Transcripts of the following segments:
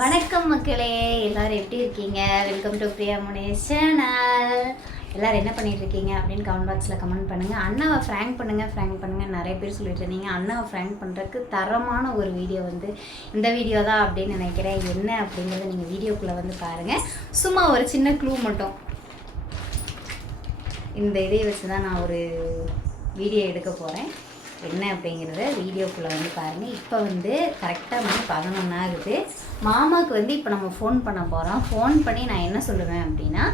வணக்கம் மக்களே, எல்லோரும் எப்படி இருக்கீங்க? Welcome to Priya Munesh channel. எல்லோரும் என்ன பண்ணிட்டு இருக்கீங்க அப்படின்னு கமெண்ட் பாக்ஸில் கமெண்ட் பண்ணுங்கள். அண்ணாவை ஃப்ராங்க் பண்ணுங்கள் நிறைய பேர் சொல்லிட்டு இருந்தீங்க. அண்ணாவை ஃப்ராங்க் பண்ணுறதுக்கு தரமான ஒரு வீடியோ இந்த வீடியோ தான் அப்படின்னு நினைக்கிறேன். என்ன அப்படிங்கிறத நீங்கள் வீடியோக்குள்ளே பாருங்கள். சும்மா ஒரு சின்ன க்ளூ மட்டும், இந்த இதை வச்சு தான் நான் ஒரு வீடியோ எடுக்க போகிறேன். என்ன அப்படிங்கிறத வீடியோக்குள்ளே பாருங்கள். இப்போ கரெக்டாக 11 ஆகுது. மாமாவுக்கு இப்போ நம்ம ஃபோன் பண்ண போகிறோம். ஃபோன் பண்ணி நான் என்ன சொல்லுவேன் அப்படின்னா,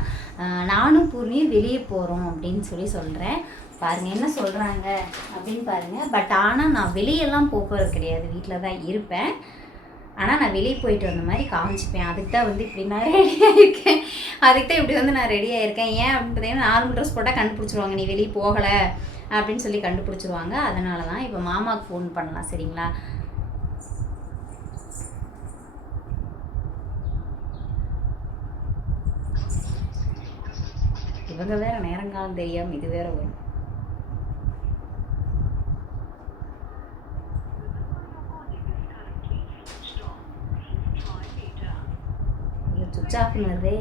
நானும் பூர்ணியும் வெளியே போகிறோம் அப்படின்னு சொல்கிறேன். பாருங்கள் என்ன சொல்கிறாங்க அப்படின்னு பாருங்கள். பட் ஆனால் நான் வெளியெல்லாம் போகிறது கிடையாது, வீட்டில் தான் இருப்பேன். ஆனால் நான் வெளியே போயிட்டு வந்த மாதிரி காமிச்சிப்பேன். அதுக்கு தான் இப்படி நான் ரெடியாக இருக்கேன். அதுக்கு தான் இப்படி நான் ரெடியாக இருக்கேன். ஏன் அப்படின்னு பார்த்தீங்கன்னா, நார்மல் ட்ரெஸ் போட்டால் கண்டுபிடிச்சிருவாங்க, நீ வெளியே போகலை அப்படின்னு சொல்லி கண்டுபிடிச்சிருவாங்க. அதனால தான் இப்போ மாமாவுக்கு ஃபோன் பண்ணலாம். சரிங்களா? இவங்க வேற நேரங்காலம் தெரியாமல் இது வேற வரும். சுவிட்ச் ஆஃப் பண்ணதே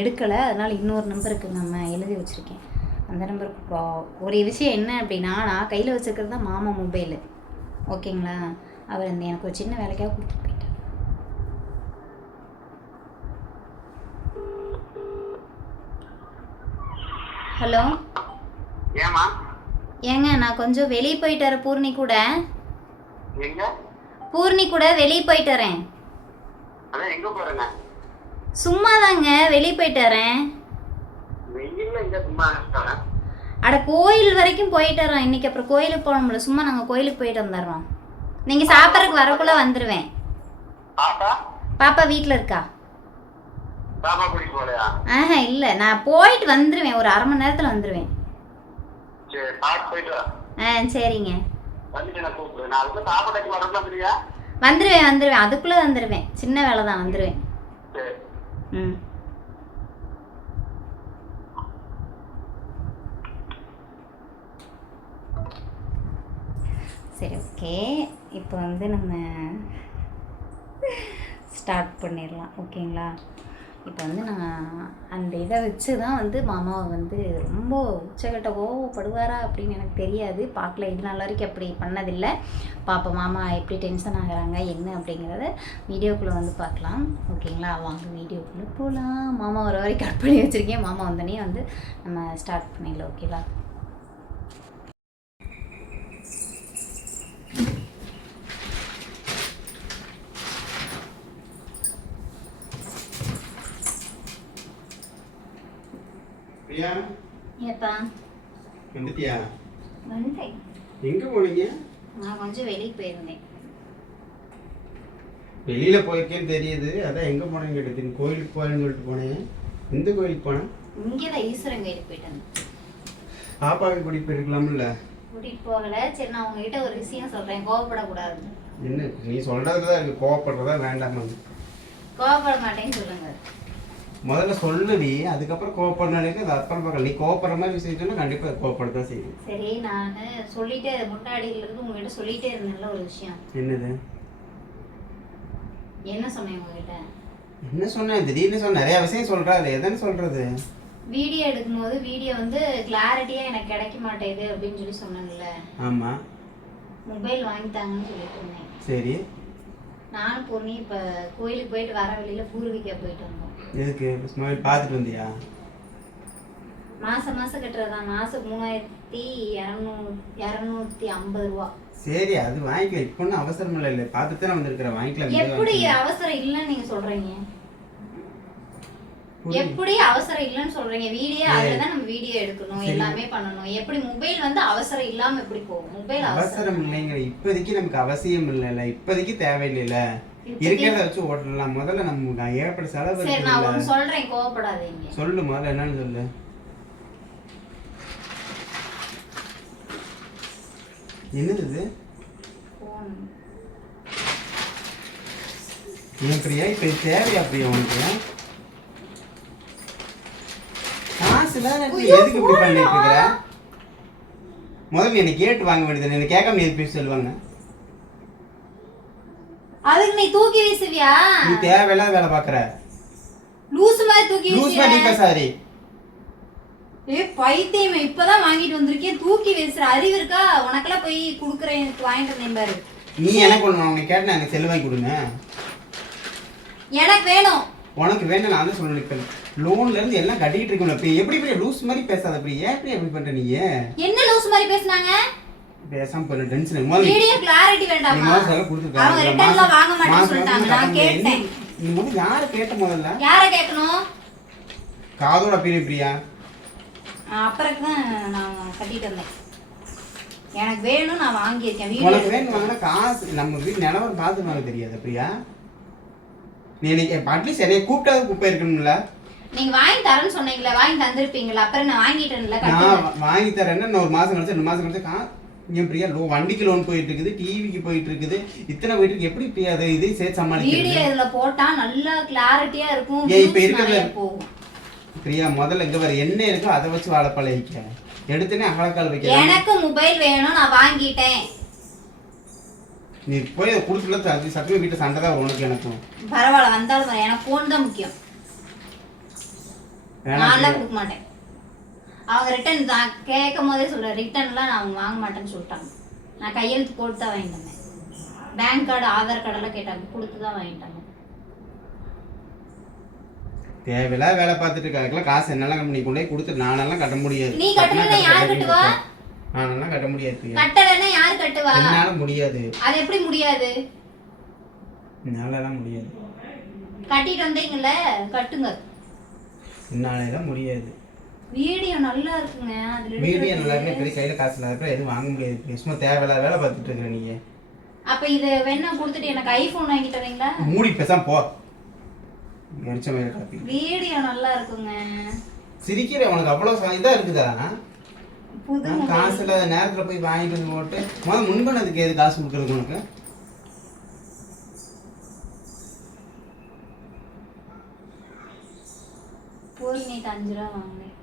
எடுக்கலை. அதனால் இன்னொரு நம்பருக்கு நம்ம எழுதி வச்சுருக்கேன். அந்த நம்பருக்கு ஒரு விஷயம் என்ன அப்படின்னா, நான் கையில் வச்சுருக்கிறது தான் மாமா மொபைலு. ஓகேங்களா? அவர் எனக்கு ஒரு சின்ன வேலைக்காக கொடுத்துட்டு போயிட்டார். ஹலோ, ஏங்க நான் கொஞ்சம் வெளியே போயிட்டு வரேன். பூர்ணி கூட வெளியே போயிட்டு வரேன். சும்மா தாங்க வெளியே போயிட்டு வரேன். அட கோயில் வரைக்கும் போயிட்டு வரோம் இன்னைக்கு. அப்புறம் கோயிலுக்கு போகணும்ல, சும்மா நாங்கள் கோயிலுக்கு போயிட்டு வந்துடுறோம். நீங்கள் சாப்பிட்றதுக்கு வரக்குள்ள வந்துடுவேன். பாப்பா வீட்டில் இருக்கா? ஆஹா இல்லை, நான் போயிட்டு வந்துடுவேன். ஒரு 1/2 மணி நேரத்தில் வந்துடுவேன். சரிங்க, வந்துடுவேன். அதுக்குள்ளே வந்துடுவேன். சின்ன வேலை தான், வந்துடுவேன். ம், சரி, ஓகே. இப்போ நம்ம ஸ்டார்ட் பண்ணிடலாம். ஓகேங்களா? இப்போ நான் அந்த இதை வச்சு தான் மாமாவை ரொம்ப உச்சக்கட்ட கோவப்படுவாரா அப்படின்னு எனக்கு தெரியாது. பார்க்கல, இது நாள் வரைக்கும் அப்படி பண்ணதில்லை. பாப்பா மாமா எப்படி டென்ஷன் ஆகிறாங்க என்ன அப்படிங்கிறத வீடியோக்குள்ளே பார்க்கலாம். ஓகேங்களா? வாங்க வீடியோக்குள்ளே போகலாம். மாமா வர வரைக்கும் கட் பண்ணி வச்சுருக்கேன். மாமா வந்தோடனே நம்ம ஸ்டார்ட் பண்ணிடலாம். ஓகேவா? ஏப்பா வந்துட்டியா? வந்துட்டேன். எங்க போனீங்க? நான் கொஞ்சம் வெளியே போயிருந்தேன். வெளியில போயிருக்கேன்னு தெரியுது. அதான் எங்க போனேன்னு கேட்டேன். கோயிலுக்கு போறேன்னு சொல்லிட்டு போனேன். எந்த கோயிலுக்கு போனேன்? இங்கேதான் ஈஸ்வரன் கோயிலுக்கு போயிட்டு வந்தேன். பாப்பாவை கூட்டிட்டு போயிருக்கலாம்ல? கூட்டிட்டு போகல. சரி, நான் உங்ககிட்ட ஒரு விஷயம் சொல்றேன், கோவப்படக்கூடாது. என்ன நீ சொல்றதுதான் இருக்கு, கோவப்படுறதா வேண்டாமா? கோவப்பட மாட்டேன்னு சொல்லுங்க. முதல்ல சொல்லுடி, அதுக்கப்புறம் கோவப்படணும். அது அப்புறம் பார்க்கலாம். நீ கோவப்படுற மாதிரி விஷயம் சொன்னா கண்டிப்பா கோவப்படத்தான் செய்யும். சரி, நான் சொல்லிட்டே முன்னாடியில இருந்து உங்ககிட்ட சொல்லிட்டே இருந்தேன்ல ஒரு விஷயம். என்னது? என்ன சொன்னேன் உங்ககிட்ட? என்ன சொன்னேன்? திடீர்னு சொன்ன நிறைய விஷயம் சொல்றாரு. எதன்னு சொல்றது? வீடியோ எடுக்கும்போது வீடியோ கிளாரிட்டியா எனக்கு கிடைக்க மாட்டேங்குது அப்படின்னு சொல்லி சொன்னேன்ல. ஆமா, மொபைல் வாங்கிட்டாங்கன்னு சொல்லிட்டு இருந்தேன். சரி, நானும் பொண்ணு இப்ப கோயிலுக்கு போயிட்டு வர வழியில பூர்விகா போயிட்டு வந்தோம். எதுக்கு? மொபைல் பார்த்துட்டு வந்தியா? மாசம் கட்டுறதான். மாசம் 3250 ரூபா. சரி, அது வாங்கிக்கலாம். இப்போ ஒன்றும் அவசரம் இல்லை. பார்த்துட்டு தான் வந்திருக்கிறேன், வாங்கிக்கலாம். எப்படி அவசரம் இல்லைன்னு நீங்க சொல்றீங்க? எப்படி அவசரம் இல்லைன்னு சொல்றீங்க? வீடியோ அதுலதான் நம்ம வீடியோ எடுக்கணும், எல்லாமே பண்ணணும். எப்படி மொபைல் அவசரம் இல்லாம எப்படி போகும்? மொபைல் அவசரம் இல்லைங்கிற. இப்போதைக்கு நமக்கு அவசியம் இல்லைல்ல, இப்போதைக்கு தேவையில்லைல. இருக்கிறத வச்சு ஓட்டலாம். முதல்ல நம்ம ஏற்பட செலவு. சரி, நான் ஒன்னு சொல்றேன், கோவப்படாதீங்க. சொல்லு, முதல்ல என்னன்னு சொல்லு. என்னது இது? போன். ஏன் பிரியா, இப்போ தேவையா பிரியா உனக்கு? காசு வேற எதுக்கு இப்படி பண்ணிட்டு இருக்கிற? முதல்ல என்னை கேட்டு வாங்க வேண்டியது. என்னை கேட்காம எது பேசி சொல்லுவாங்க? அதுக்கு நீ தூக்கி வீசுவியா? நீ தேவையில்லாத வேலை பாக்குற. லூஸ் மாதிரி தூக்கி லூஸ் மாதிரி பேசாதே. பைத்தியமே, இப்பதான் வாங்கிட்டு வந்திருக்கேன், தூக்கி வீசுற அறிவு இருக்கா உனக்கெல்லாம்? போய் குடுக்குறேன், வாங்கிட்டு வந்தேன் பாரு. நீ எனக்கு ஒண்ணு உனக்கு கேட்டா எனக்கு செல்லு வாங்கி கொடுங்க. எனக்கு வேணும். உனக்கு வேணும் நான் தான் சொல்றேன். இப்ப லோன்ல இருந்து எல்லாம் கட்டிட்டு இருக்கணும். இப்ப எப்படி லூஸ் மாதிரி பேசாத. எப்படி பண்ற நீ? என்ன லூஸ் மாதிரி பேசுனாங்க? பேசாம போற டென்ஷன். வீடியோ கிளாரிட்டி வேண்டாமா? நீ முதல்ல கொடுத்துட்டாங்க. அவங்க ரிட்டர்ன்ல வாங்க மாட்டேன்னு சொல்லிட்டாங்க. நான் கேட்டேன். நீ முதல்ல யார கேட்ட? முதல்ல யார கேட்கணும்? காதோட பிரியா. அப்புறம் தான் நான் கட்டிட்டு வந்தேன். எனக்கு வேணும், நான் வாங்கியிருக்கேன். வீடியோ உனக்கு வேணும் வாங்கினா காசு நம்ம வீட்டு நிலவரம் பார்த்து வாங்க தெரியாது பிரியா. நீ எனக்கு அட்லீஸ்ட் என்னைய கூப்பிட்டாது குப்பை இருக்கணும்ல. நீங்க வாங்கி தரேன்னு சொன்னீங்களா? வாங்கி தந்திருப்பீங்களா? அப்புறம் நான் வாங்கிட்டேன்ல. நான் வாங்கி தரேன்னா இன்னும் 1 மாசம் கழிச்சு 2 மாசம் கழிச்சு ஏன் பிரியா வண்டிக்கு லோன் போயிட்டு இருக்குது, டிவிக்கு போயிட்டு இருக்குது, இத்தனை போயிட்டு இருக்கு. எப்படி பிரியா அதை இதே சேர்த்து சமாளிக்கிறது? வீடியோ இதுல போட்டா நல்லா கிளாரிட்டியா இருக்கும். இப்ப இருக்கிறது பிரியா முதல்ல இங்க வேற என்ன இருக்கோ அதை வச்சு வாழ பழகிக்க. எடுத்துனே அகலக்கால் வைக்க. எனக்கு மொபைல் வேணும், நான் வாங்கிட்டேன். நீ போய் கொடுத்துல சத்தியமா வீட்டை சண்டை தான் உனக்கு எனக்கும். பரவாயில்ல, வந்தாலும் எனக்கு போன் தான் முக்கியம். நான் கொடுக்க மாட்டேன். அவங்க ரிட்டர்ன் தான் கேட்கும் போதே சொல்றேன், ரிட்டர்ன்லாம் நான் அவங்க வாங்க மாட்டேன்னு சொல்லிட்டாங்க. நான் கையெழுத்து போட்டு தான் வாங்கிட்டு வந்தேன். பேங்க் கார்டு, ஆதார் கார்டெல்லாம் கேட்டாங்க, கொடுத்து தான் வாங்கிட்டாங்க. தேவையில்லா வேலை பார்த்துட்டு இருக்காங்கலாம். காசு என்னெல்லாம் நீ கொண்டு போய் கொடுத்து நானெல்லாம் கட்ட முடியாது. நீ கட்டலன்னா யார் கட்டுவா? நானெல்லாம் கட்ட முடியாது. கட்டலன்னா யார் கட்டுவா? என்னால முடியாது. அது எப்படி முடியாது? என்னாலலாம் முடியாது. கட்டிட்டு வந்தீங்கல்ல, கட்டுங்க. என்னாலலாம் முடியாது. வீடியோ நல்லா இருக்குங்க. அதுல வீடியோ நல்லா இருக்கு. பெரிய கையில காசு இல்லாத எதுவும் வாங்க முடியாது. சும்மா தேவையில்லாத வேலை பார்த்துட்டு இருக்க நீங்க. அப்ப இது வேணா கொடுத்துட்டு எனக்கு ஐபோன் வாங்கி தரீங்களா? மூடி பேசாம போ. எரிச்ச மேல காப்பி. வீடியோ நல்லா இருக்குங்க. சிரிக்கிற உனக்கு அவ்வளவு இதா இருக்குதா? புது காசு இல்லாத நேரத்துல போய் வாங்கிட்டு வந்து போட்டு முன்பனதுக்கு எது காசு கொடுக்கறது உனக்கு? போய் நீ 5 ரூபா வாங்கினேன்.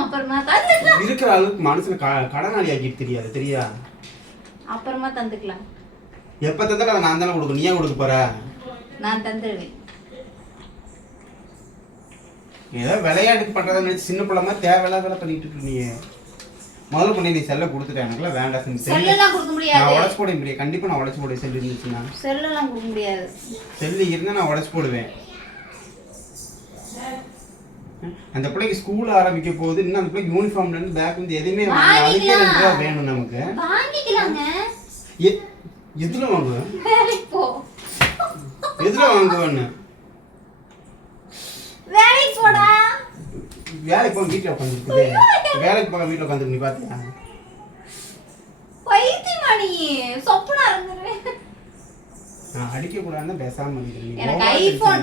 அப்புறமா தந்துக்கலாம். இருக்கிற அளவுக்கு மனசுல கடனாளி ஆக்கிட்டு தெரியாது தெரியா? அப்புறமா தந்துக்கலாம். எப்ப தந்தாலும் நான் தானே கொடுக்க. நீயே கொடுக்க போற? நான் தந்துடுவேன். ஏதோ விளையாட்டு பண்றத நினைச்சு சின்ன பிள்ளை மாதிரி தேவையில்லாத வேலை பண்ணிட்டு இருக்கு. நீ முதல்ல பண்ணி நீ செல்ல கொடுத்துட்டேன். எனக்குலாம் வேண்டாம். செல்லெல்லாம் கொடுக்க முடியாது. நான் உடச்சு போட முடியாது. கண்டிப்பா நான் உடச்சு போடுவேன். செல்லு இருந்துச்சுன்னா செல்லெல்லாம் கொடுக்க முடியாது. செல்லு இருந்தா நான் உடச்சு போடுவேன். அந்த பிள்ளைக்கு ஸ்கூல் ஆரம்பிக்க போகுது. இன்னும் அந்த பிள்ளைக்கு யூனிஃபார்ம்ல இருந்து பேக் வந்து எதுவுமே அதுக்கே 2 ரூபா வேணும் நமக்கு. வாங்கிக்கலாங்க. எதுல வாங்குவ? வேலைக்கு போ. எதுல வாங்குவன்னு? வேலைக்கு போடா. வேலைக்கு போக வீட்டுல உட்காந்துருக்குது. வேலைக்கு போக வீட்டுல உட்காந்துருக்கு. நீ பாத்தியா? பைத்தியமானி சொப்பனா இருந்துருவேன். நான் அடிக்க கூடாதுன்னு பேசாம இருக்கேன். எனக்கு ஐபோன்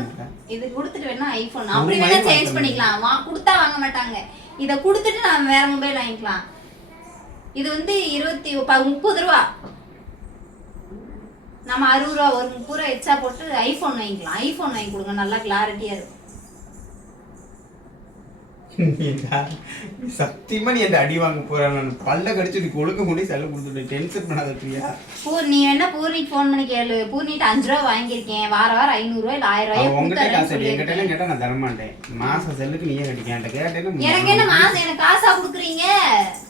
இது கொடுத்துட்டு வேணா ஐபோன் அப்படி வேணா சேஞ்ச் பண்ணிக்கலாம். கொடுத்தா வாங்க மாட்டாங்க. இத கொடுத்துட்டு நான் வேற மொபைல் வாங்கிக்கலாம். இது வந்து 30 ரூபா. நம்ம 60 ரூபா ஒரு 30 ரூபா எக்ஸ்ட்ரா போட்டு ஐபோன் வாங்கிக்கலாம். ஐபோன் வாங்கி கொடுங்க, நல்லா கிளாரிட்டியா இருக்கும். சத்தியமா நீ என்ன அடி வாங்க போற? நான் பல்ல கடிச்சு நீ ஒழுக்க முடியும் செலவு கொடுத்துட்டு டென்ஷன் பண்ணாத பிரியா. நீ வேணா பூர்ணிக்கு ஃபோன் பண்ணி கேளு. பூர்ணிட்டு 5 ரூபா வாங்கியிருக்கேன். வாரம் 500 ரூபாய் இல்ல 1000 ரூபாய் உங்ககிட்ட காசு என்கிட்ட கேட்டா நான் தர மாட்டேன். மாசம் செல்லுக்கு நீயே கட்டிக்க கேட்டேன்னு. எனக்கு என்ன மாசம் எனக்கு காசா கொடுக்குறீங்க?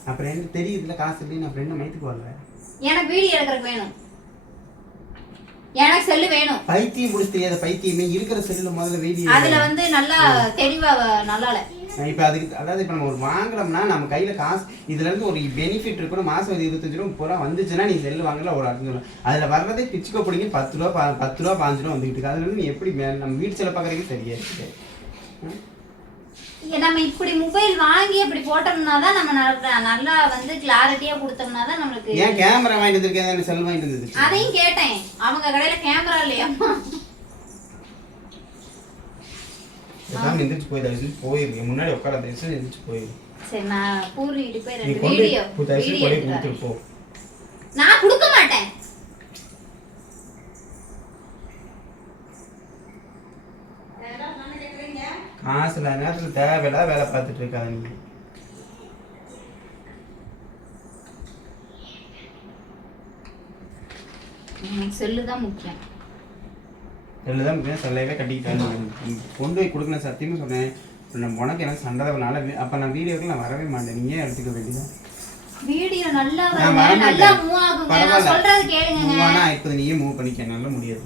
அப்புறம் எனக்கு தெரியுதுல காசு இல்லைன்னு. நான் ஃப்ரெண்ட் மைத்துக்கு வரல. எனக்கு வீடியோ எடுக்கிறதுக்கு வேணும். எனக்கு செல்லு வேணும். பைத்தியம் முடிச்சு தெரியாத பைத்தியமே இருக்கிற செல்லுல முதல்ல வீடியோ அதுல வந்து நல்லா தெளிவா நல்லா இல்ல. இப்ப அதுக்கு அதாவது இப்ப நம்ம ஒரு வாங்கலாம்னா நம்ம கையில காசு இதுல இருந்து ஒரு பெனிஃபிட் இருக்கணும். மாசம் 25 ரூபா 30 ரூபா வந்துச்சுன்னா நீ செல்லு வாங்கல ஒரு அர்த்தம் இல்லை. அதுல வர்றதே பிச்சுக்கோ பிடிங்க 10 ரூபா 5 ரூபா வந்துகிட்டு இருக்கு. அதுல இருந்து நீ எப்படி நம்ம வீட்டு செலவு பாக்குறதுக்கு சரியா இருக்கு. நம்ம இப்படி மொபைல் வாங்கி இப்படி போட்டோம்னா தான் நம்ம நல்லா வந்து கிளாரிட்டியா கொடுத்தோம்னா தான் நம்மளுக்கு. ஏன் கேமரா வாங்கிட்டு வந்திருக்கேன் செல் வாங்கிட்டு வந்திருக்கு? அதையும் கேட்டேன். அவங்க கடையில கேமரா இல்லையாம்மா? எல்லாம் எந்திரிச்சு போயிருக்கு. முன்னாடி உட்கார எந்திரிச்சு போயிருக்கு. சரி நான் பூர்ணிட்டு போய் 2 வீடியோ கொடுத்துட்டு போ. நான் கொடுக்க மாட்டேன். காசுல நேரத்துல தேவையில்லாத வேலை பார்த்துட்டு இருக்காது. நீ எனக்கு செல்லு தான் முக்கியம். செல்லு தான் முக்கியம். செல்லவே கட்டிக்கிட்டேன். கொண்டு போய் கொடுக்கணும் சத்தியமாக சொன்னேன். நம்ம உனக்கு எனக்கு சண்டை அப்போ நான் வீடியோக்கு நான் வரவே மாட்டேன். நீ ஏன் எடுத்துக்க வேண்டியது? வீடியோ நல்லா வருங்க, நல்லா மூவ் ஆகுங்க. நான் சொல்றது கேளுங்க. மூவானா இப்போ நீயே மூவ் பண்ணிக்க. நல்லா முடியாது.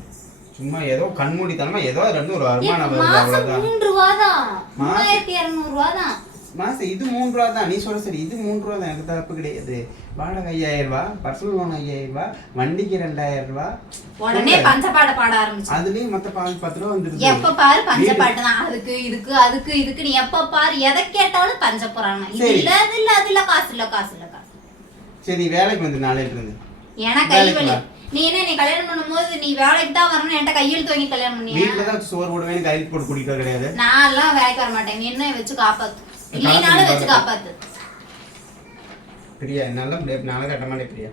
சும்மா ஏதோ கண்மூடித்தனமா ஏதோ ரெண்டு ஒரு வருமானம் வருது அவ்வளவுதான். 3 ரூபா தான். 3200 ரூபா தான். மாசம் இது 3 ரூபா தான். நீ சொல்ற சரி, இது 3 ரூபா தான். எனக்கு தப்பு கிடையாது. வாடகை 5000 ரூபா, பர்சனல் லோன் 5000 ரூபா, வண்டிக்கு 2000 ரூபா. உடனே பஞ்சபாட பாட ஆரம்பிச்சு. அதுலயும் மத்த 10 ரூபா வந்துருது. எப்ப பாரு பஞ்சபாட்டு தான். அதுக்கு இதுக்கு அதுக்கு இதுக்கு நீ எப்ப பாரு எதை கேட்டாலும் பஞ்ச போறாங்க. இல்ல இல்ல அதுல காசு இல்ல காசு இல்ல காசு. சரி வேலைக்கு வந்து நாளையில இருந்து. எனக்கு கைவலி. நீ என்ன நீ கல்யாணம் பண்ணும்போது நீ வேலைக்கு தான் வரணும் என்கிட்ட கையெழுத்து வாங்கி கல்யாணம் பண்ணியா? வீட்டுல தான் சோறு போடுவேன், கையெழுத்து போட்டு கூட்டிட்டு வர கிடையாது. நான் எல்லாம் வேலைக்கு வர மாட்டேன். நீ என்ன வச்சு காப்பாத்து. இல்லைனாலும் வச்சு காப்பாத்து. பிரியா நல்லா நாளை கட்ட மாட்டேன் பிரியா.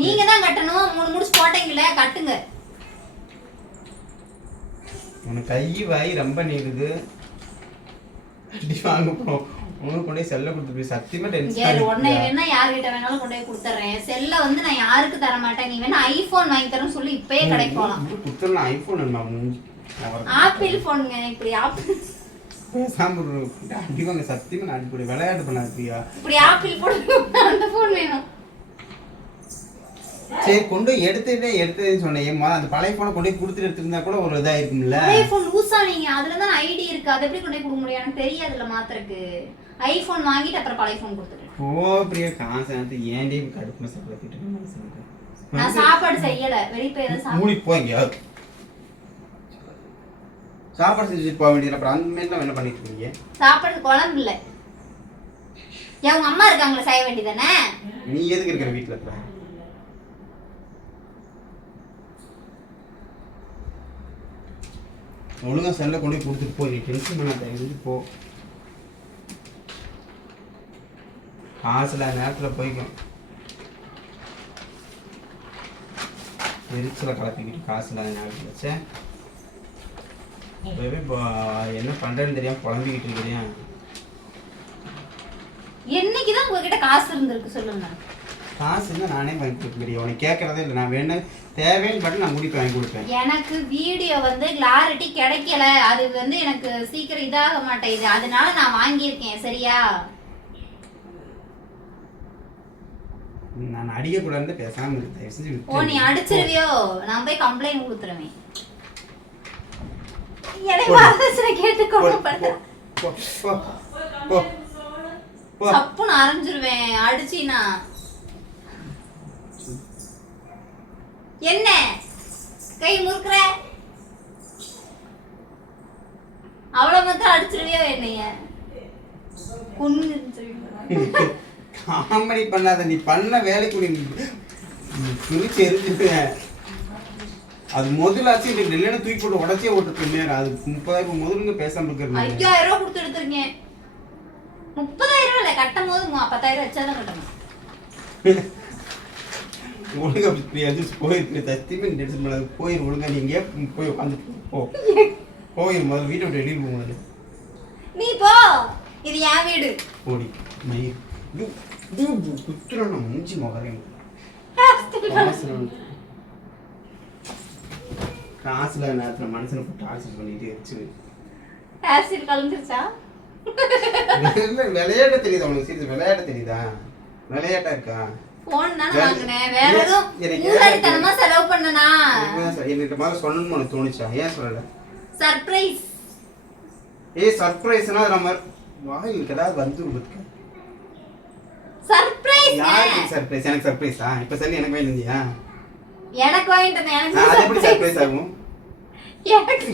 நீங்க தான் கட்டணும். 3 முடிச்சு போட்டீங்கல்ல கட்டுங்க. உனக்கு கை வாய் ரொம்ப நீடுது. அடி வாங்க போ. உனக்கு கொண்டே செல்ல கொடுத்து போய் சத்தியமா டென்ஷன். உடனே வேணா யார்கிட்ட வேணாலும் கொண்டே கொடுத்துறேன். செல்ல வந்து நான் யாருக்கு தர மாட்டேன். நீ வேணா ஐபோன் வாங்கி தரேன்னு சொல்லி இப்பயே கடைக்கு போலாம். குடுத்துறலாம் ஐபோன் என்ன மூஞ்சி. ஆப்பிள் போனுங்க. இப்படி ஆப்பிள் பேசாம அடி வாங்க சத்தியமா நான் அடி விளையாட்டு பண்ணாது பிரியா. இப்படி ஆப்பிள் போட்டு அந்த போன் வேணும். சரி கொண்டு எடுத்தேன்னு சொன்னேன். அந்த பழைய போனை கொண்டு போய் கொடுத்துட்டு எடுத்துருந்தா கூட ஒரு இதா இருக்கும்ல. பழைய போன் லூசா நீங்க அதுல தான் ஐடி இருக்கு. அதை எப்படி கொண்டு போய் கொடுக்க முடியும்? எனக்கு தெரியாதுல மாத்திரக்கு. ஐபோன் வாங்கிட்டு அப்புறம் பழைய போன் கொடுத்துட்டேன். ஓ பிரியா காசு வந்து ஏன்டே கடுப்பு சாப்பிட்டு நான் சாப்பாடு செய்யல. வெளிய போய் ஏதாவது சாப்பிடு. மூடி போங்க. சாப்பாடு செஞ்சுட்டு போக வேண்டியது. அப்புறம் அந்த மாதிரி என்ன பண்ணிட்டு இருக்கீங்க? சாப்பாடு குழம்பு இல்ல. ஏன் உங்க அம்மா இருக்காங்களா செய்ய வேண்டியதானே? நீ எதுக்கு இருக்கிற வீட்டுல இருக்க? ஒழுங்கா செல்ல கொண்டு போய் கொடுத்துட்டு போ. நீ டென்ஷன் பண்ணாத. இருந்து போ. காசுல நேரத்துல போய்க்கும். எரிச்சல கலப்பிக்கிட்டு காசுல நேரத்தில் வச்சேன். என்ன பண்றேன்னு தெரியாம புலம்பிக்கிட்டு இருக்கிறியா? என்னைக்குதான் உங்ககிட்ட காசு இருந்திருக்கு சொல்லுங்க. காசு இருந்தா நானே வாங்கி கொடுக்க. உனக்கு கேட்கறதே இல்லை. நான் வேணும் தேவைன்னு பட்டு நான் முடிப்பு வாங்கி கொடுப்பேன். எனக்கு வீடியோ வந்து கிளாரிட்டி கிடைக்கல. அது வந்து எனக்கு சீக்கிரம் இதாக மாட்டேங்குது. அதனால நான் வாங்கியிருக்கேன். சரியா? நான் அடிக்க கூடாதுன்னு பேசாம இருக்கேன். ஓ நீ அடிச்சிருவியோ? நான் போய் கம்ப்ளைண்ட் கொடுத்துருவேன். எனக்கு வரதட்சணை கேட்டு கொண்டு பண்றேன். சப்புன்னு அரைஞ்சிருவேன் அடிச்சினா. என்ன கை முறுக்குற? அவ்வளவு மாத்திரம் அடிச்சிருவியோ என்னைய? காமெடி பண்ணாத. நீ பண்ண வேலைக்கு குறிச்சு எரிஞ்சிருக்கேன். அது முதலாச்சு இல்லைன்னா தூக்கி போட்டு உடச்சே ஓட்டுருக்கேன். அது 30,000 முதலுங்க பேசாம இருக்கிறேன். 5000 ரூபாய் கொடுத்து எடுத்துருக்கேன். 30,000 இல்ல கட்டும் போது 10,000 வச்சாதான் கட்டணும். ஒழுங்கா போயிருக்கு. சத்தியமே டென்ஷன் பண்ணாது. போயிரு ஒழுங்கா. நீ எங்கேயா போய் உட்காந்து போ. போயிரு முதல்ல வீட்டை விட்டு வெளியே போகுது. நீ போ. இது என் வீடு. ஓடி மயிர் குத்துறோம் மூஞ்சி முகரையும். காசுல நேரத்துல மனுஷனை போட்டு ஆசிட் பண்ணிட்டு வச்சு ஆசிட் கலந்துருச்சா? விளையாட தெரியுதா உனக்கு? சீரியஸ் விளையாட தெரியுதா? விளையாட்டா இருக்கா? போன் தான வாங்குனேன். வேற எதுவும் மூலரித்தனமா செலவு பண்ணனா? எனக்கு மாதிரி சொல்லணும்னு உனக்கு தோணுச்சா? ஏன் சொல்லல? சர்ப்ரைஸ். சர்ப்ரைஸ்னா நம்ம வாயிலுக்கு ஏதாவது வந்துருக்கு. சர்ப்ரைஸ். யாருக்கு சர்ப்ரைஸ்? எனக்கு சர்ப்ரைஸா? இப்ப சரி எனக்கு வேணும்யா? எனக்கு வாங்கிட்டேன். எனக்கு அது எப்படி சர்ப்ரைஸ் ஆகும்? எனக்கு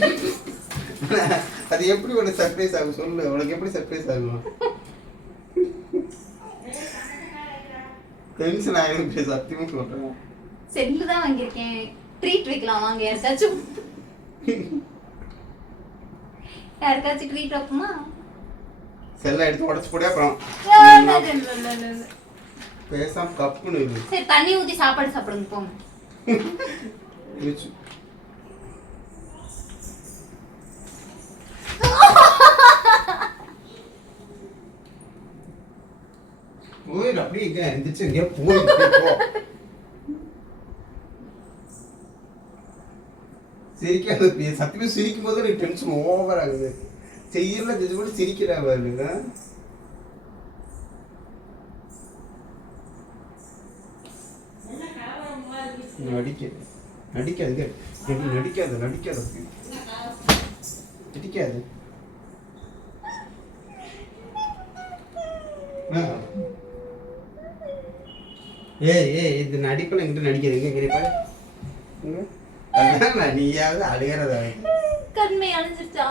அது எப்படி ஒரு சர்ப்ரைஸ் ஆகும் சொல்லு. உனக்கு எப்படி சர்ப்ரைஸ் ஆகும்? டென்ஷன் ஆயிடும். சத்தியமா சொல்றேன். செல்லு தான் வாங்கியிருக்கேன். ட்ரீட் வைக்கலாம் வாங்க. யாருக்காச்சும் ட்ரீட் வைப்போமா? செல்ல எடுத்து உடச்சு போட. அப்புறம் பேசாம கப்புன்னு இருக்கு. சரி தண்ணி ஊத்தி சாப்பாடு சாப்பிடுங்க போங்க. அப்படியே எந்திரிச்சு எங்கேயா போய் சிரிக்காத சத்தியமே சிரிக்கும் போது எனக்கு டென்ஷன் ஓவர் ஆகுது. செய்யல செஞ்சு கூட சிரிக்கிறா பாருங்க. நடிக்காது நடிக்காது நடிக்காது நடிக்காது நடிக்காது. இது நடிப்பில் எங்கிட்ட நடிக்காது. அதான் நீயாவது அழுகிறத கண்மை அழிஞ்சிருச்சா?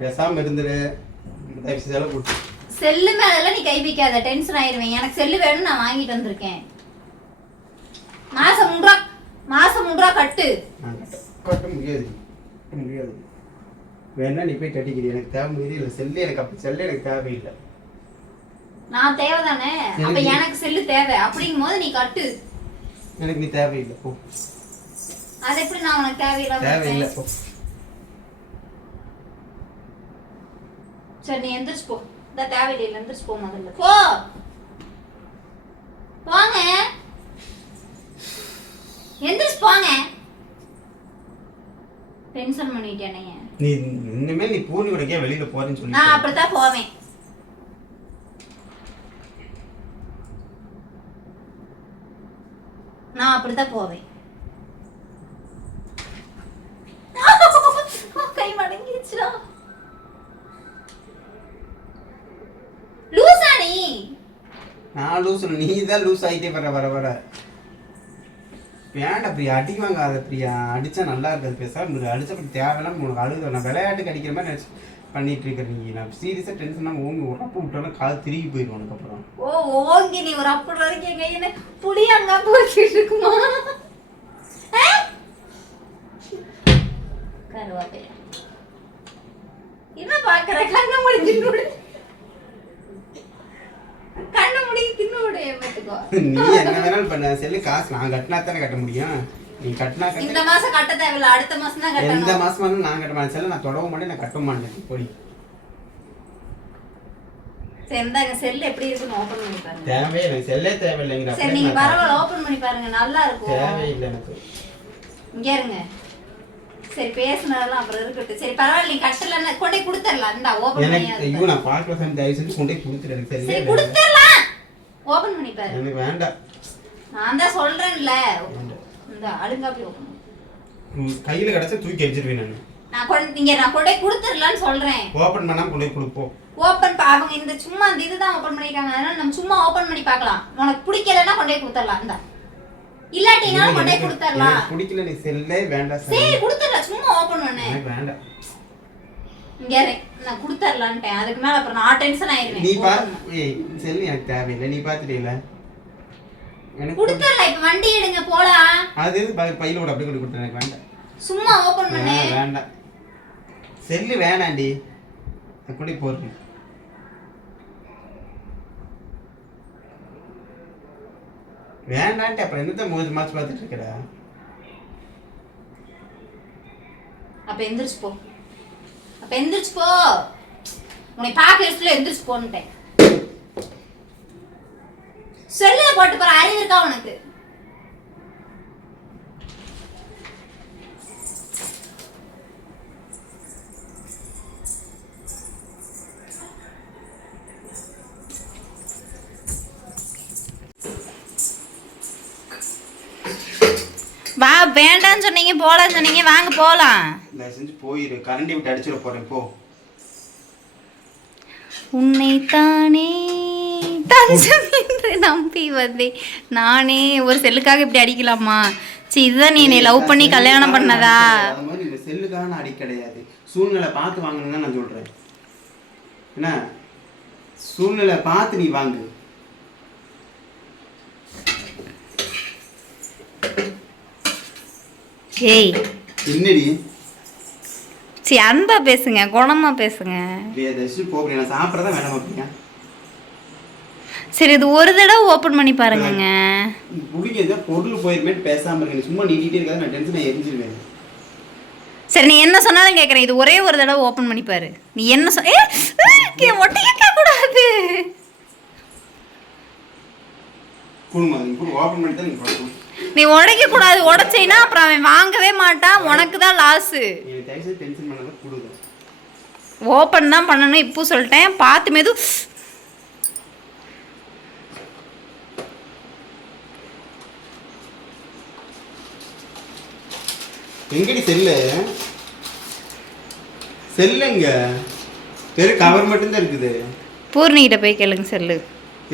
பேசாம இருந்துரு. செல்லு மேல நீ கை வைக்காத, டென்ஷன் ஆயிருவேன். எனக்கு செல்லு வேணும், நான் வாங்கிட்டு வந்திருக்கேன். மாசம் 3 ரூபா கட்டு. கட்ட முடியாது முடியாது. வேணா நீ போய் கட்டிக்கிற. எனக்கு தேவை முடியாது. இல்லை செல்லு எனக்கு அப்படி செல்லு எனக்கு தேவையில்லை. நான் தேவைதானே? அப்ப எனக்கு செல்லு தேவை. அப்படிங்கும் போது நீ கட்டு. எனக்கு நீ தேவையில்லை போ. அது எப்படி நான் உனக்கு தேவையில்லை போ. சரி நீ எந்திரிச்சு போ. இந்த தேவையில்லை, எந்திரிச்சு போ. முதல்ல போ. போங்க, எந்திரிச்சு போங்க. டென்ஷன் பண்ணிட்டேனே. நீ இனிமேல் நீ பூனி உடைக்க வெளியில போறேன்னு சொல்லி நான் அப்படித்தான் போவேன். நான் அப்படித்தான் போவேன். கை மடங்கிடுச்சுடா. லூசா நீ? நான் லூஸ், நீ தான் லூஸ் ஆகிட்டே வர வர வர. வேண்டாம் பிரியா, அடி வாங்காத பிரியா. அடிச்சா நல்லா இருக்காது. பேசாம அடிச்சப்படி தேவையில்லாம உனக்கு அழுது. நான் விளையாட்டுக்கு அடிக்கிற மாதிரி நினச்சி பண்ணிட்டு இருக்கிற நீ. நான் சீரியஸாக டென்ஷனாக ஓங்கி ஒரு அப்பு விட்டாலும் கால் திரும்பி போயிடும் உனக்கு. அப்புறம் ஓங்கி நீ ஒரு அப்படி வரைக்கும் கையில புளியங்க போச்சுட்டு இருக்குமா? கருவாப்பே என்ன பாக்குற? கண்ணு மூடி தின்னுடு. கண்ணு மூடி தின்னுடு. ஏமாத்துக்கோ. நீ என்ன வேணாலும் பண்ண. செல்லு காசு நான் கட்டினா தானே கட்ட முடியும். நீ கட்டினா இந்த மாசம் கட்ட தேவையில்ல, அடுத்த மாசம் தான் கட்டணும். எந்த மாசம் வேணும் நான் கட்ட மாட்டேன். செல்ல நான் தொடவும் மாட்டேன், நான் கட்ட மாட்டேன். போடி. சரி இந்தாங்க செல் எப்படி இருக்குன்னு ஓபன் பண்ணி பாருங்க. தேவையே எனக்கு செல்லே தேவையில்லைங்கிற. சரி நீங்க பரவாயில்ல ஓபன் பண்ணி பாருங்க, நல்லா இருக்கும். தேவையில்லை எனக்கு. இங்க இருங்க. சரி பேசுனதெல்லாம் அப்புறம் இருக்கட்டும். சரி பரவாயில்ல, நீ கட்டலன்னா கொண்டே கொடுத்துடலாம். இந்த ஓபன் பண்ணி ஐயோ நான் பார்க்கல சாமி, தயவு செஞ்சு கொண்டே கொடுத்துரு. எனக்கு சரி செல்லே கொடுத்துடலாம். ஓபன் பண்ணி பாரு. எனக்கு வேண்டாம். நான் தான் சொல்றேன்ல. இந்த அழுங்காப்பி ஓபன் கையில கிடைச்சா தூக்கி அடிச்சிருவேன் நான். நான் கொண்டே கொடுத்துடலான்னு சொல்றேன். ஓபன் பண்ணாம கொண்டே கொடுப்போம். ஓபன் அவங்க இந்த சும்மா அந்த இதுதான் ஓபன் பண்ணிருக்காங்க. அதனால நம்ம சும்மா ஓபன் பண்ணி பார்க்கலாம். உனக்கு பிடிக்கலன்னா கொண்டே கொடுத்துடலாம். இந்த இல்லாட்டினா கொண்டே கொடுத்துடலாம். பிடிக்கல நீ செல்லே வேண்டாம். சரி கொடுத்துடலாம், சும்மா ஓபன் பண்ணு. எனக்கு வேண்டாம். இங்க நான் கொடுத்துடலான்ட்டேன். அதுக்கு மேல அப்புறம் நான் டென்ஷன் ஆயிருவேன். நீ பாத்து செல் எனக்கு தேவையில்லை. நீ பாத்துட்டீல எனக்கு கொடுத்துடலாம். இப்ப வண்டி எடுங்க போலாம். அது பையில கூட அப்படியே கொடுத்துட்டேன். எனக்கு வேண்டாம். சும்மா ஓபன் பண்ணு. வேண்டாம் செல்லு வேணாண்டி. நான் கொண்டு போறேன். வேண்டான்ட்டு அப்புறம் என்னத்த மூணு மாசம் பார்த்துட்டு இருக்கடா. அப்ப எந்திரிச்சு போ. அப்ப எந்திரிச்சு போ. உன்னை பார்க்க இடத்துல எந்திரிச்சு போன்ட்டேன். செல்லுல போட்டு போற அறிவு இருக்கா உனக்கு? வா, வேண்டான்னு சொன்னீங்க, போலான்னு சொன்னீங்க, வாங்க போலாம். நான் செஞ்சு போயிரு. கரண்டி விட்டு அடிச்சிட போறேன் போ. உன்னைத்தானே தஞ்சம் என்று நம்பி வந்தேன் நானே. ஒரு செல்லுக்காக இப்படி அடிக்கலாமா? சரி இதுதான் நீ என்னை லவ் பண்ணி கல்யாணம் பண்ணதா? அது மாதிரி இந்த செல்லுக்காக நான் அடி கிடையாது. சூழ்நிலை பார்த்து வாங்கணும்னு நான் சொல்றேன். என்ன சூழ்நிலை பார்த்து நீ வாங்கு. ஏய் என்னடி? சரி அன்பா பேசுங்க, குணமா பேசுங்க. நான் சாப்பிட்றதா வேணாமா பிரியா? சரி இது ஒரு தடவை ஓப்பன் பண்ணி பாருங்க. பிடிக்க பொருள் போயிருமே பேசாம இருக்கேன். சும்மா நீட்டிகிட்டே இருக்காது. நான் டென்ஷன் எரிஞ்சிருவேன். சரி நீ என்ன சொன்னாலும் கேட்குறேன். இது ஒரே ஒரு தடவை ஓப்பன் பண்ணி பாரு. நீ என்ன ஒட்டிக்க கூடாது. குடுமா நீ ஓபன் பண்ணி தான் நீ நீ உடைக்க கூடாது. உடைச்சேன்னா அப்புறம் அவன் வாங்கவே மாட்டான். உனக்கு தான் லாஸு. எனக்கு தயவு செய்து டென்ஷன் பண்ணாத குடுங்க. ஓப்பன் தான் பண்ணணும். இப்போ சொல்லிட்டேன். பார்த்து மெது. எங்கடி செல்லுங்க வெறும் கவர் மட்டும்தான் இருக்குது. பூர்ணிகிட்ட போய் கேளுங்க செல்லு.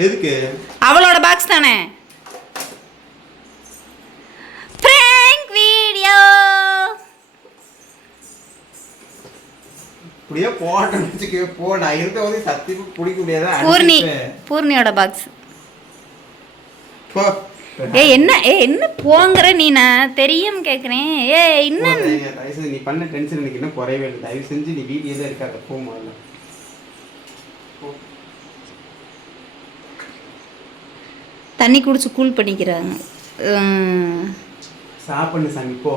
எதுக்கு? அவளோட பாக்ஸ் தானே. பிராங்க் வீடியோ இப்படியே போட்டேன்னு வச்சுக்கவே போ. நான் இருக்க போது சத்தியமா பிடிக்க முடியாத பூர்ணியோட பாக்ஸ். போ. என்ன போங்கற நீ? நான் தெரியும் கேக்குறேன். என்ன நீ பண்ண டென்ஷன் எனக்கு இன்னும் குறையவே இல்லை. தயவு செஞ்சு நீ வீடியோ தான் இருக்காத. போ முதல்ல. தண்ணி குடிச்சு கூல் பண்ணிக்கிறாங்க. சாப்பிடு சாமி போ.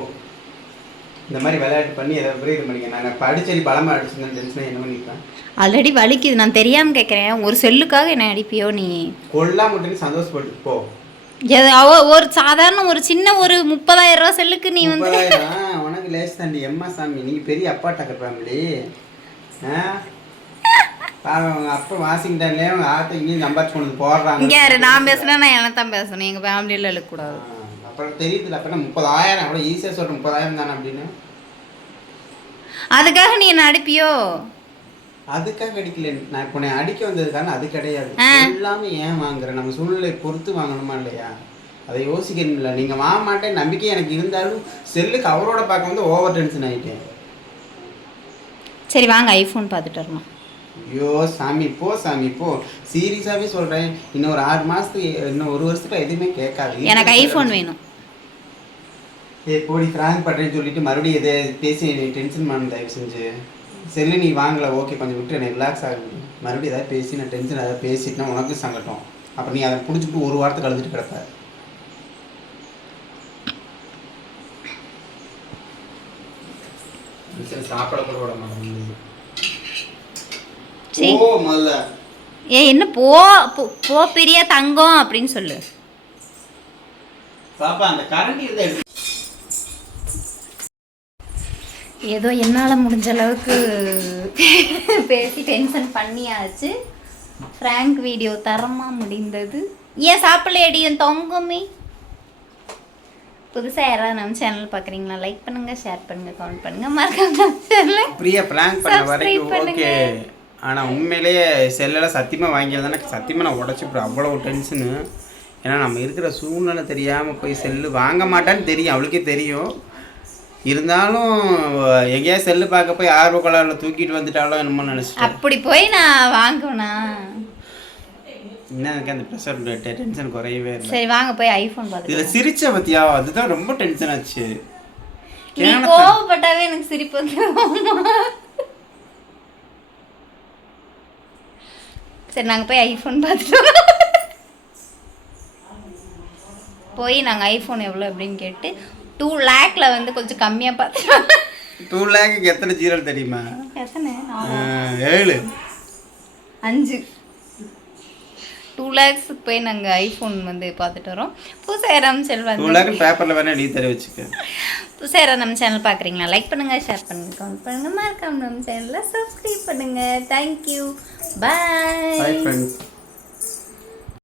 இந்த மாதிரி விளையாட்டு பண்ணி எதை இது பண்ணிக்க. நாங்கள் படிச்சடி பலமாக அடிச்சுருந்தேன் டென்ஷனாக என்ன பண்ணிப்பேன். ஆல்ரெடி வலிக்குது. நான் தெரியாமல் கேட்குறேன். ஒரு செல்லுக்காக என்ன அடிப்பியோ நீ? கொல்லா மட்டும் சந்தோஷப்பட்டு போ. ஒரு சாதாரண ஒரு சின்ன ஒரு 30,000 ரூபா செல்லுக்கு நீ வந்து உனக்கு லேஸ் தாண்டி. எம்மா சாமி நீங்க பெரிய அப்பா டக்கர் ஃபேமிலி. அப்பா வாஷிங்டன்லேயே அவங்க ஆட்டை இங்கேயும் சம்பாரிச்சு கொண்டு போடுறாங்க. இங்கே நான் பேசுனா நான் என்ன தான் பேசணும். எங்கள் ஃபேமிலியில் இழுக்கக்கூடாது. அப்புறம் தெரியுதுல. அப்போ 30,000 அவ்வளோ ஈஸியாக சொல்கிறேன். 30,000 தானே அப்படின்னு. அதுக்காக நீ என்ன அடிப்பியோ? அதுக்காக அடிக்கல. நான் இப்போ அடிக்க வந்ததுக்கான அது கிடையாது. எல்லாமே ஏன் வாங்குறேன்? நம்ம சூழ்நிலை பொறுத்து வாங்கணுமா இல்லையா? அதை யோசிக்கணும்ல. நீங்கள் வாங்க மாட்டேன் நம்பிக்கை எனக்கு இருந்தாலும் செல்லுக்கு அவரோட பார்க்க வந்து ஓவர் டென்ஷன் ஆகிட்டேன். சரி வாங்க ஐஃபோன் பார்த்துட்டு வரணும். ஐயோ சாமி போ சாமி போ. சீரியஸாகவே சொல்கிறேன். இன்னும் ஒரு 6 மாதத்துக்கு இன்னும் 1 வருஷத்துக்கு எதுவுமே கேட்காது. எனக்கு ஐஃபோன் வேணும். போடி ஃப்ராங்க் பண்ணுறேன்னு சொல்லிட்டு மறுபடியும் எதை பேசி டென்ஷன் பண்ண. தயவு செஞ்சு செல்லு நீ வாங்கலை ஓகே கொஞ்சம் விட்டு எனக்கு ரிலாக்ஸ் ஆகுது. மறுபடியும் ஏதாவது பேசி நான் டென்ஷன் ஏதாவது பேசிட்டுனா உனக்கு சங்கட்டம். அப்புறம் நீ அதை பிடிச்சிட்டு 1 வாரத்துக்கு அழுதுட்டு கிடப்ப. சாப்பிட கூட விட மாட்டேன். முதல்ல என்ன போ போ பெரிய தங்கம் அப்படின்னு சொல்லு. பாப்பா அந்த கரண்ட் இருந்தா ஏதோ என்னால் முடிஞ்ச அளவுக்கு பேசி டென்ஷன் பண்ணியாச்சு. ஃப்ராங்க் வீடியோ தரமாக முடிந்தது. ஏன் சாப்பிடலையடி என் தொங்குமே? புதுசாக யாராவது நம்ம சேனல் பார்க்குறீங்களா? லைக் பண்ணுங்கள், ஷேர் பண்ணுங்கள், கமெண்ட் பண்ணுங்கள், மறக்காம சேனலை பிரியா ஃப்ராங்க் பண்ண வரைக்கும் ஓகே. ஆனால் உண்மையிலேயே செல்லெல்லாம் சத்தியமாக வாங்கியிருந்தானே சத்தியமாக நான் உடச்சிப்பேன். அவ்வளோ டென்ஷனு. ஏன்னா நம்ம இருக்கிற சூழ்நிலை தெரியாமல் போய் செல்லு வாங்க மாட்டான்னு தெரியும். அவளுக்கே தெரியும். இருந்தாலும் எங்கேயா செல்லு பார்க்க போய் ஆர்வ கலரில் தூக்கிட்டு வந்துட்டாலும் என்னமோ நினச்சிட்டேன். அப்படி போய் நான் வாங்குவேனா? இன்னும் எனக்கு அந்த ப்ரெஷர் டென்ஷன் குறையவே இல்லை. சரி வாங்க போய் ஐஃபோன் பார்த்து. இதில் சிரிச்ச பத்தியா? அதுதான் ரொம்ப டென்ஷன் ஆச்சு. நீ கோவப்பட்டாவே எனக்கு சிரிப்பு வந்துடும். சரி நாங்கள் போய் ஐஃபோன் பார்த்துட்டோம். போய் நாங்கள் ஐஃபோன் எவ்வளோ அப்படின்னு கேட்டு 2 lakhல வந்து கொஞ்சம் கம்மியாக பார்த்துட்டோம். 2 lakhக்கு எத்தனை ஜீரோ தெரியுமா? எத்தனை? 7 5. 2 lakhs போய் நாங்கள் ஐஃபோன் வந்து பார்த்துட்டு வரோம். புதுசாக நம்ம சேனல் 2 lakh பேப்பரில் வேணா நீ தர வச்சுக்க. புதுசாக நம்ம சேனல் பார்க்குறீங்களா? லைக் பண்ணுங்கள், ஷேர் பண்ணுங்கள், கமெண்ட் பண்ணுங்கள், மறக்காம நம்ம சேனலில் சப்ஸ்கிரைப் பண்ணுங்கள். தேங்க்யூ. Bye friends.